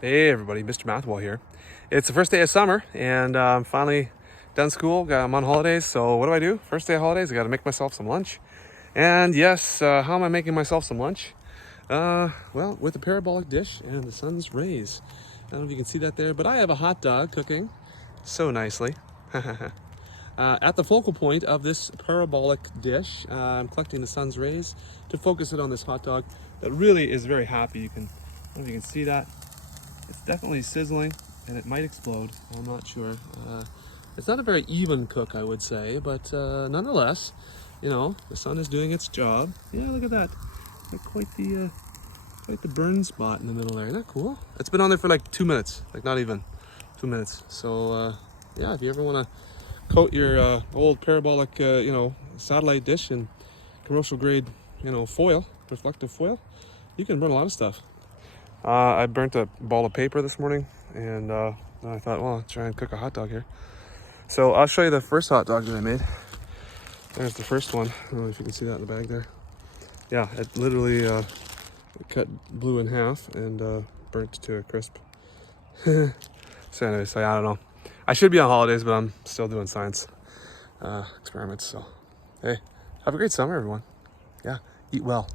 Hey everybody, Mr. MathWell here. It's the first day of summer and I'm finally done school. I'm on holidays, so what do? First day of holidays, I gotta make myself some lunch. And yes, how am I making myself some lunch? Well, with a parabolic dish and the sun's rays. I don't know if you can see that there, but I have a hot dog cooking so nicely. At the focal point of this parabolic dish, I'm collecting the sun's rays to focus it on this hot dog that really is very happy. I don't know if you can see that. It's definitely sizzling and it might explode. I'm not sure. It's not a very even cook, I would say, but nonetheless, you know, the sun is doing its job. Yeah, look at that. Quite the burn spot in the middle there. Isn't that cool? It's been on there for like 2 minutes, like not even 2 minutes. So yeah, if you ever want to coat your old parabolic, satellite dish in commercial grade, foil, reflective foil, you can burn a lot of stuff. I burnt a ball of paper this morning, and I thought, well, I'll try and cook a hot dog here. So I'll show you the first hot dog that I made. There's the first one. I don't know if you can see that in the bag there. Yeah, it literally cut blue in half and burnt to a crisp. So anyways, I don't know. I should be on holidays, but I'm still doing science experiments. So hey, have a great summer, everyone. Yeah, eat well.